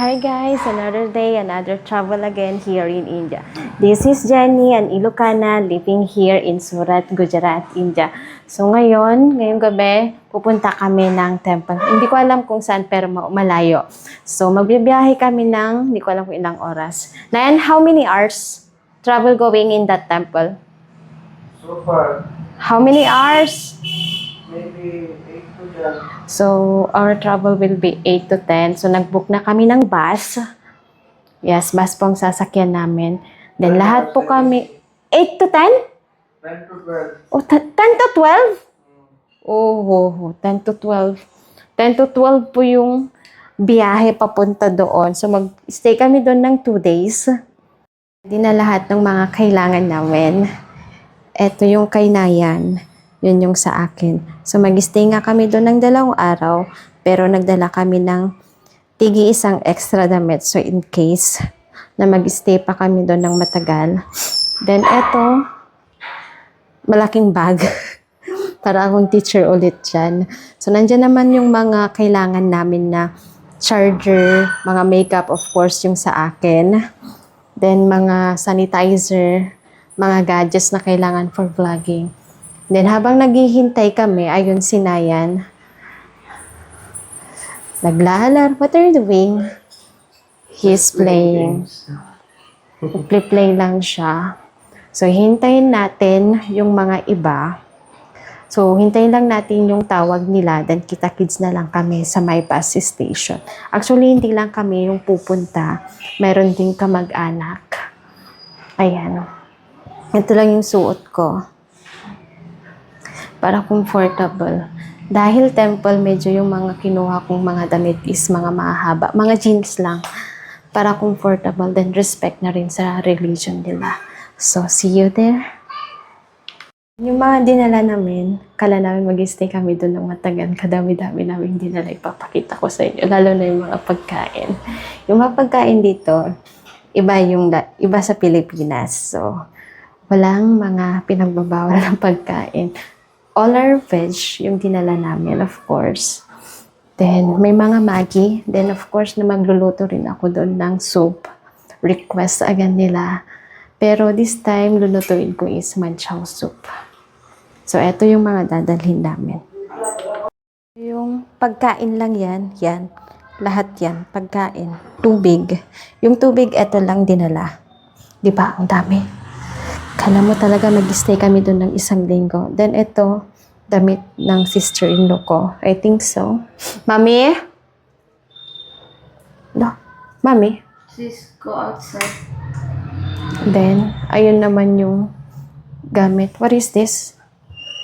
Hi guys, another day, another travel again here in India. This is Jenny, an Ilocana living here in Surat, Gujarat, India. So ngayong gabi, pupunta kami ng temple. Hindi ko alam kung saan pero malayo. So magbibiyahe kami ng, hindi ko alam kung ilang oras. Nayan, how many hours travel going in that temple? So far, How many hours? maybe 8 to 10. So, our travel will be 8 to 10. So, nag-book na kami ng bus. Yes, bus po ang sasakyan namin. Then, lahat po kami... 8 to 10? 10 to 12. Oh, 10 to 12? Oh, 10 to 12. 10 to 12 po yung biyahe papunta doon. So, mag-stay kami doon ng 2 days. Hindi na lahat ng mga kailangan namin. Ito yung kay Nayan. Yun yung sa akin. So, mag-stay nga kami doon ng 2 araw. Pero nagdala kami ng isang extra damit. So, in case na mag-stay pa kami doon ng matagal. Then, eto, malaking bag. Para akong teacher ulit dyan. So, nandyan naman yung mga kailangan namin na charger, mga makeup, of course, yung sa akin. Then, mga sanitizer, mga gadgets na kailangan for vlogging. Then, habang naghihintay kami, ayun si Nayan. Naglalar. What are you doing? He's playing. Play lang siya. So, hintayin natin yung mga iba. So, hintayin lang natin yung tawag nila. Then, kita-kids na lang kami sa my bus station. Actually, hindi lang kami yung pupunta. Meron din kamag-anak. Ayan. Ito lang yung suot ko. Para comfortable. Dahil temple, medyo yung mga kinuha kong mga damit is mga mahaba. Mga jeans lang. Para comfortable. Then respect na rin sa religion nila. So, see you there. Yung mga dinala namin, kala namin mag-stay kami doon ng matagal. Kadami-dami namin dinala. Ipapakita ko sa inyo. Lalo na yung mga pagkain. Yung mga pagkain dito, iba sa Pilipinas. So, walang mga pinagbabawal ng pagkain. All are veg, yung dinala namin, of course. Then, may mga Maggi. Then, of course, na magluluto rin ako doon ng soup. Request agad nila. Pero this time, lulutuin ko is manchaw soup. So, eto yung mga dadalhin namin. Yung pagkain lang yan. Lahat yan, pagkain. Tubig. Yung tubig, eto lang dinala. Di ba? Ang dami. Kala mo talaga mag-stay kami doon ng 1 linggo. Then ito, damit ng sister-in-law ko. I think so. Mami? No. Mami? Please go outside. Then, ayun naman yung gamit. What is this?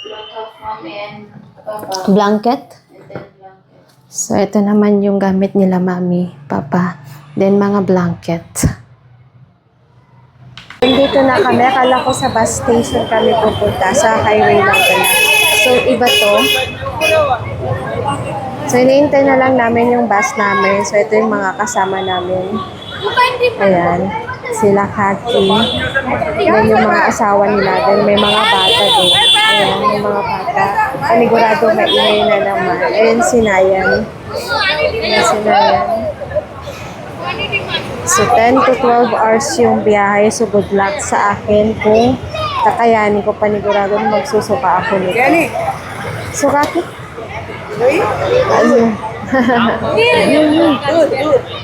Lot of mommy and papa. Blanket? And then blanket. So, ito naman yung gamit nila, mami, papa. Then, mga blanket. Dito na kami. Akala ko sa bus station kami pupunta. Sa highway lang pala. So, iba to. So, iniintay na lang namin yung bus namin. So, ito yung mga kasama namin. Ayan. Sila Kaki. Then yung mga asawa nila. Then may mga bata din. Ayan, yung mga bata. Panigurado maingay na naman. Ayan si Nayan. Ayan si Nayan. So, 10 to 12 hours yung biyahe. So, good luck sa akin kung kakayanin ko panigurado na magsusuka ako nito. So, Kaki? Ano?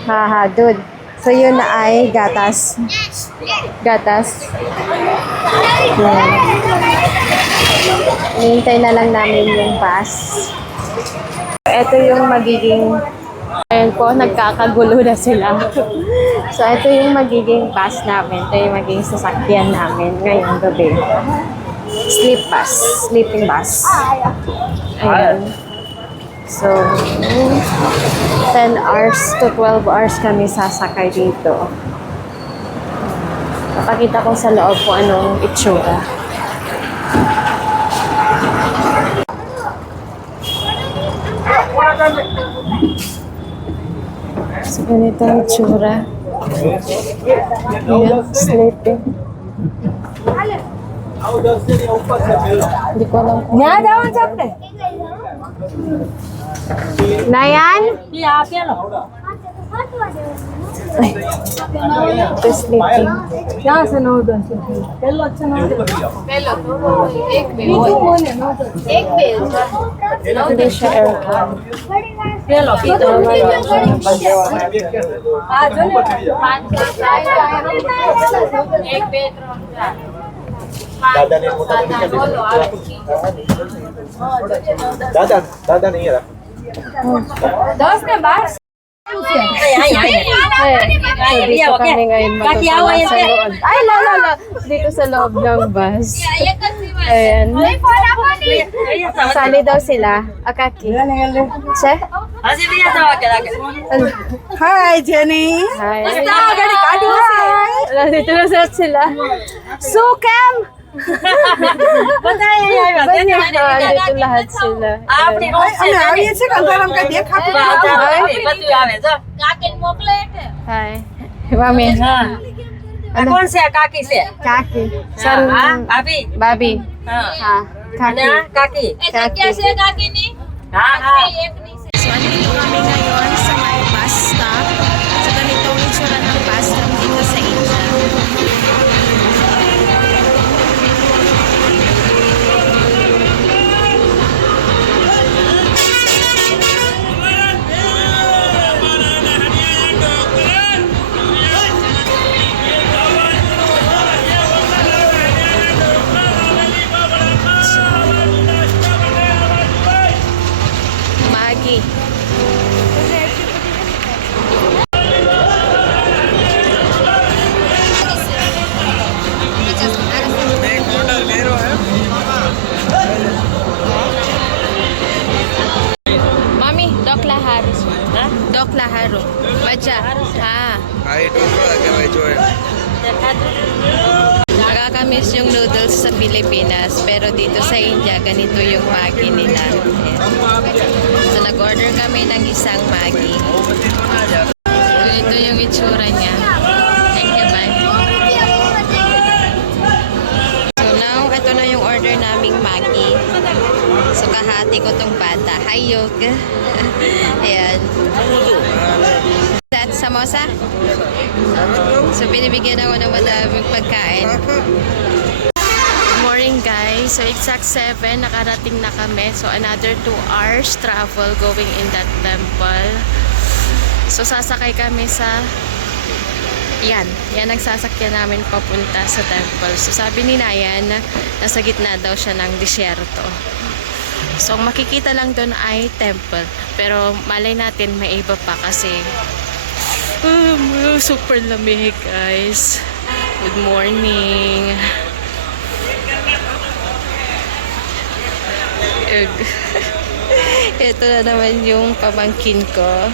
Haha, dude. So, yun na ay gatas. Gatas. Yan. Hinihintay na lang namin yung bus. Ito yung magiging... Ayan po, nagkakagulo na sila. So, ito yung magiging bus namin. Ito yung magiging sasakyan namin ngayong gabi. Sleeping bus. Ayan. So, 10 hours to 12 hours kami sasakay dito. Papakita ko sa loob kung anong itsura. So, ganito ang itsura. Ayan, sleeping. Hindi ko alam kung Nayan? To sleeping. यहाँ से 9-10 पहले अच्छा ना Hindi siya aircon. ito दादा नहीं है So, dito kami ngayon magtutuwa sa loob. Ay, la. Dito sa loob ng bus. Ayan. Sali daw sila. Akaki. Che? Hi Jenny Hi. Dito na sila. Sukam! Dito lahat sila. अभी ऐसे कंधा हम का देखा Hi. Mami. कौन से है? काकी से? Kaki. San? अभी? Babi. हाँ। Ha. Kaki. काकी? Kaki. हाँ हाँ। So, andito kami ngayon sa may bus stop. So, ganito ang itsura ng bus stop dito sa India. Maggie. Mami, dokla haru. Dokla haru. Baca. Ha. Nakakamiss yung noodles sa Pilipinas, pero dito sa India, ganito yung Maggi nila. So, nag-order kami ng isang Maggi. Ganito yung itsura niya. Thank you, bye. So, now, ito na yung order naming Maggi. So, kahati ko tong bata. Hayog. Ayan. At samosa? So, binibigyan ako ng madaming pagkain. Good morning, guys. So, exact 7, nakarating na kami. So, another 2 hours travel going in that temple. So, sasakay kami sa yan ang sasakyan namin papunta sa temple. So, sabi ni Nayan, nasa gitna daw siya ng disyerto. So, ang makikita lang doon ay temple. Pero, malay natin may iba pa kasi super lamig, guys. Good morning. Ito na naman yung pamangkin ko.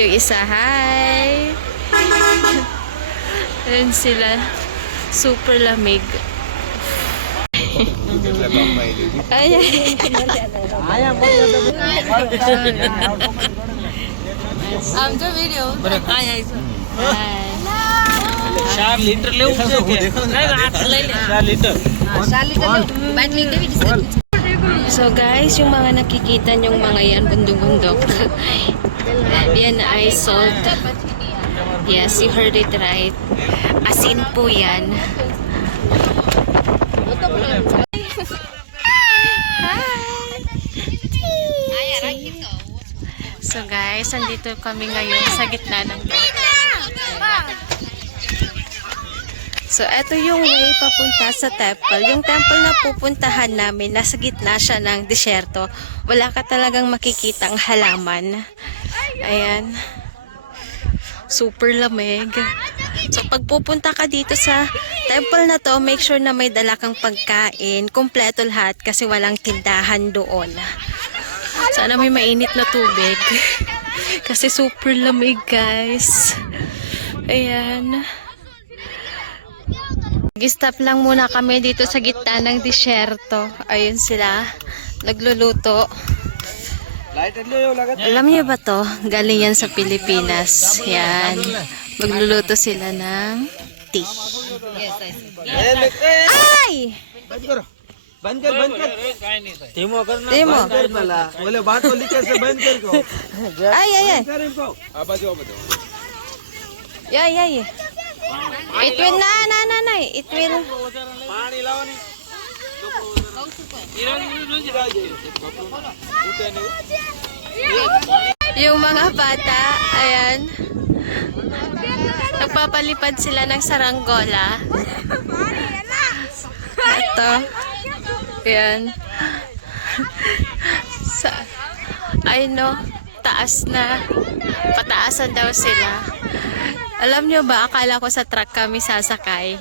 Yung isa, hi! Ayan sila. Super lamig. Ay, आमचा व्हिडिओ हाँ 4 लीटर ले उससे So guys, yung mga nakikita nyong mga yan, bundong-bundok, yan ay salt. Yes, you heard it right. Asin po yan. So guys, andito kami ngayon sa gitna ng So, ito yung way papunta sa temple. Yung temple na pupuntahan namin, nasa gitna siya ng disyerto. Wala ka talagang makikitang halaman. Ayan. Super lamig. So, pag pupunta ka dito sa temple na to, make sure na may dala kang pagkain. Kompleto lahat kasi walang tindahan doon. Sana may mainit na tubig. Kasi super lamig, guys. Ayan. Nag-stop lang muna kami dito sa gitna ng disyerto. Ayun sila. Nagluluto. Alam niyo ba to? Galing yan sa Pilipinas. Yan. Magluluto sila ng tea. Ay! बंद कर टीमो करना टीमो। बंद कर भला बोले बात को लिखे से बंद कर को Ay, ay, ay. कर इनको अब जाओ बताओ Yeah. It will na. It will. પાણી લાવો ને Yung mga bata, ayan. Nagpapalipad sila ng saranggola. Ito. Ayan. Ay no, taas na. Pataasan daw sila. Alam nyo ba, akala ko sa truck kami sasakay.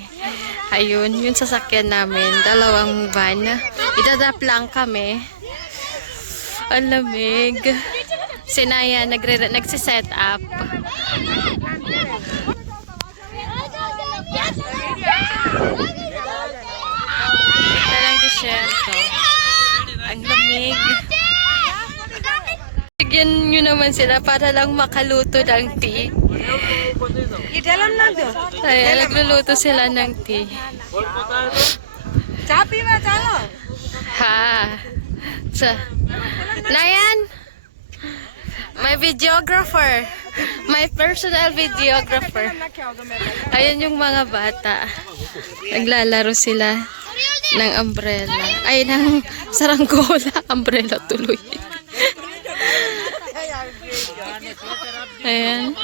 Ayun, yung sasakyan namin. Dalawang van. Idadrop lang kami. Ang lamig. Si Naya nagsiset up. Ito lang disyerto. Ang lamig. Bigyan nyo naman sila para lang makaluto ng tea. Ayan, nagluluto sila ng tea. Ha. Nayan! My videographer. My personal videographer. Ayan yung mga bata. Naglalaro sila ng umbrella. Ay, ng saranggola. Umbrella tuloy. Ayan.